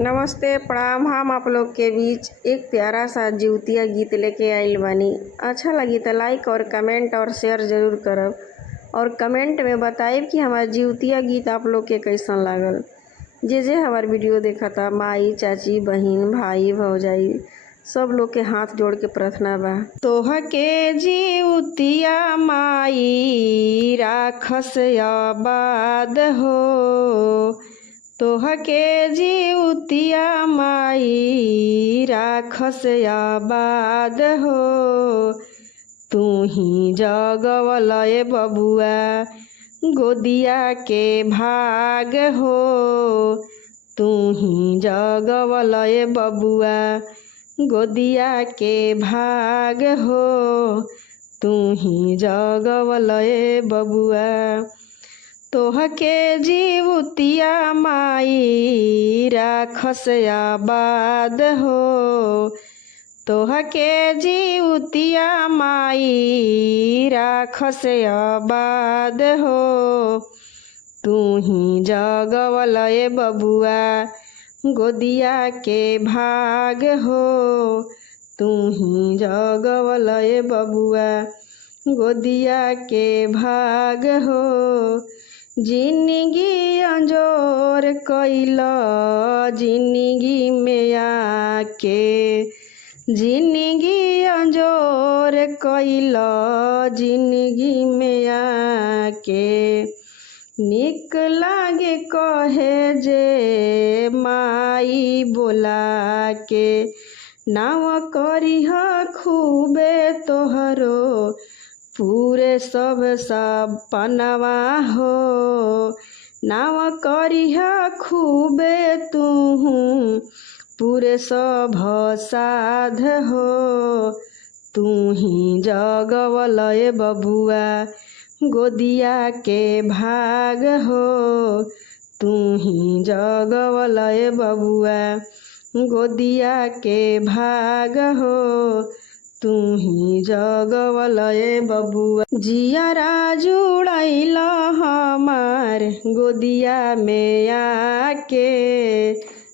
नमस्ते प्रणाम। हम आप लोग के बीच एक प्यारा सा जीवतिया गीत लेके आइल बानी। अच्छा लगी तो लाइक और कमेंट और शेयर ज़रूर करब और कमेंट में बताइब कि हमार जीवतिया गीत आप लोग के कैसन लागल। जे हमार वीडियो देखा था माई चाची बहिन भाई भौजाई सब लोग के हाथ जोड़ के प्रार्थना बा। तोह के जीवतिया माई राखस आबाद हो, तोह के जीवतिया माई राखस आबाद हो। तू ही जगवलय बबुआ गोदिया के भाग हो, तू ही जगवलय बबुआ गोदिया के भाग हो, तू ही जगवलय बबुआ। तोह के जीवतिया माई राखस आबाद हो, तोह के जीवतिया माई राखस आबाद हो। तू ही जगवलय बबुआ गोदिया के भाग हो, तू ही जगवलय बबुआ गोदिया के भाग हो। जिंदगी अंजोर कैला जिंदगी में आके, जिंदगी अंजोर कैला जिंदगी में आके। निक लागे कहे जे माई बोला के, नाव करिह खूबे तोहरो पूरे सब सपनवा हो। नाव करिह खूबे तूहू पूरे सब साध हो। तू ही जगवलय बबुआ गोदिया के भाग हो, तू ही जगवलय बबुआ गोदिया के भाग हो, तू ही जगवलय बबुआ। जियरा जुड़ैल हमार गोदिया में आके,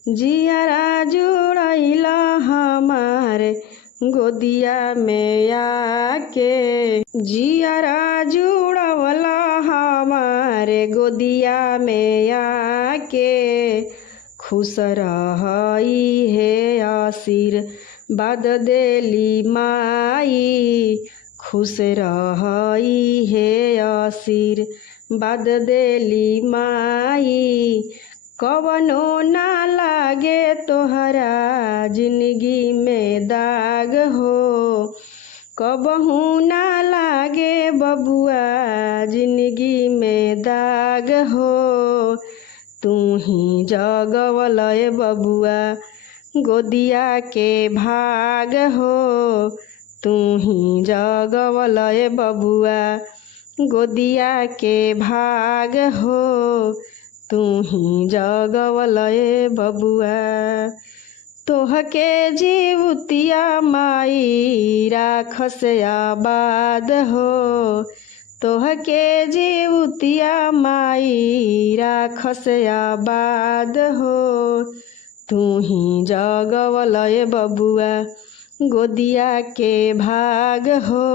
जियरा जुड़ैल हमार गोदिया में आके। जियरा जुड़वला हमारे गोदिया में आके, खुश रही है आशीर्वाद देली माई, खुश रही है आशीर्वाद देली माई। कवनो ना लागे तोहरा जिंदगी में दाग हो, कबहू ना लागे बबुआ जिंदगी में दाग हो। तू ही जगवलय बबुआ गोदिया के भाग हो, तू ही जगवलय बबुआ गोदिया के भाग हो, तू ही जगवलय बबुआ। तोह के जीवतिया माई राखस आबाद हो, तोह के जीवतिया माई राखस आबाद हो। तू ही जगवलय बबुआ गोदिया के भाग हो,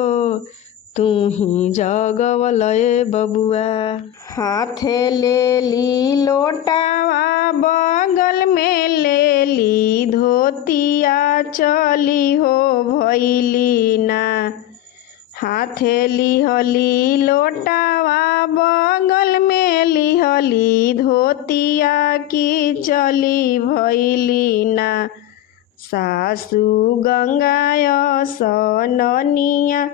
तू ही जगवलय बबुआ। हाथे लेली लोटावा बगल में लेली धोतिया चली हो भैली ना। हाथे लिहली लोटावा बगल में लिहली धोतिया की चली भैली ना। सासू गंगाय सननिया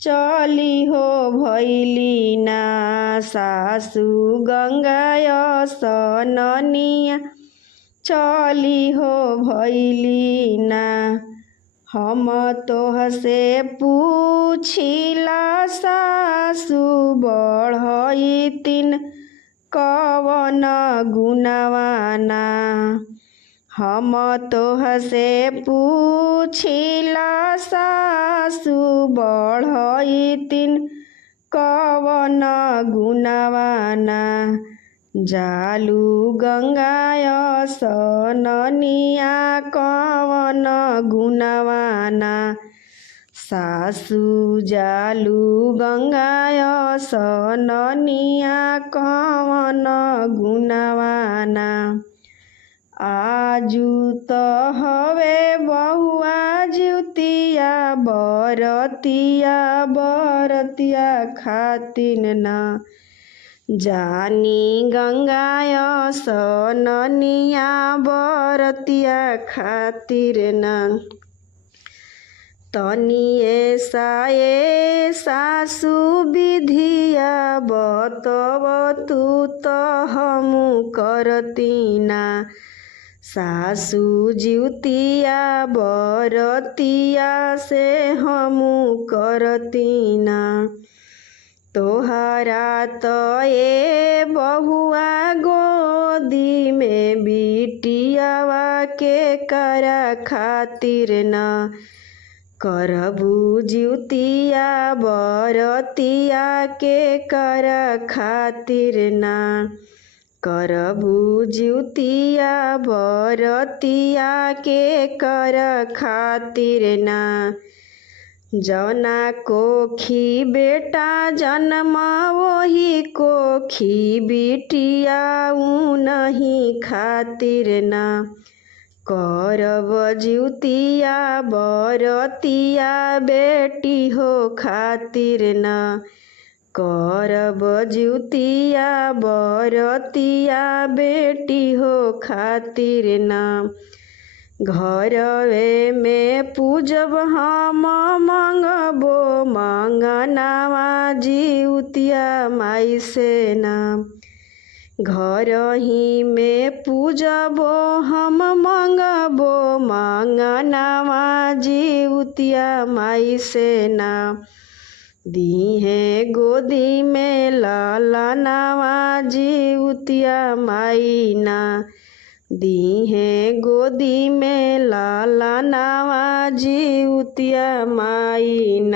चली हो भैली ना, सासू गंगाय सननिया चली हो भैली ना। हम तोह से पूछिला सासू बढ़ैतिन कवन गुणवाना, हम तोह से पूछिला सासू बढ़ैतिन कवन गुणवाना। जालू गंगाय सननिया कवन गुणवाना सासु जालू गंगाय सननिया कवन गुणवाना आजू त हवे बहुआ जिउतिया बरतिया खातिन न जानी गंगाय सननिया बरतिया खातिर न तनिए साए सासु विधिया बतव तू त हमू करतीना सासु जिउतिया बरतिया से हमू करतीना तोहरा त ए बहुआ गोदी में बिटियावा के करा खातिर न करबू जिउतिया बरतिया के करा खातिर न करबू जिउतिया बरतिया के करा खातिर न जौना कोखी बेटा जन्म वही कोखी बिटिया नहीं खातिर न करब जिउतिया बरतिया बेटी हो खातिर न करब जिउतिया बरतिया बेटी हो खातिर न घरवे में पूजब हम मंगबो मंगनावा जिउतिया माई से न घर ही में पूजबो हम मंगबो मंगनावा जिउतिया माई से न दीहे गोदी में लालनावा जिउतिया माई ना दीहे गोदी में लालनावा जिउतिया माई ना।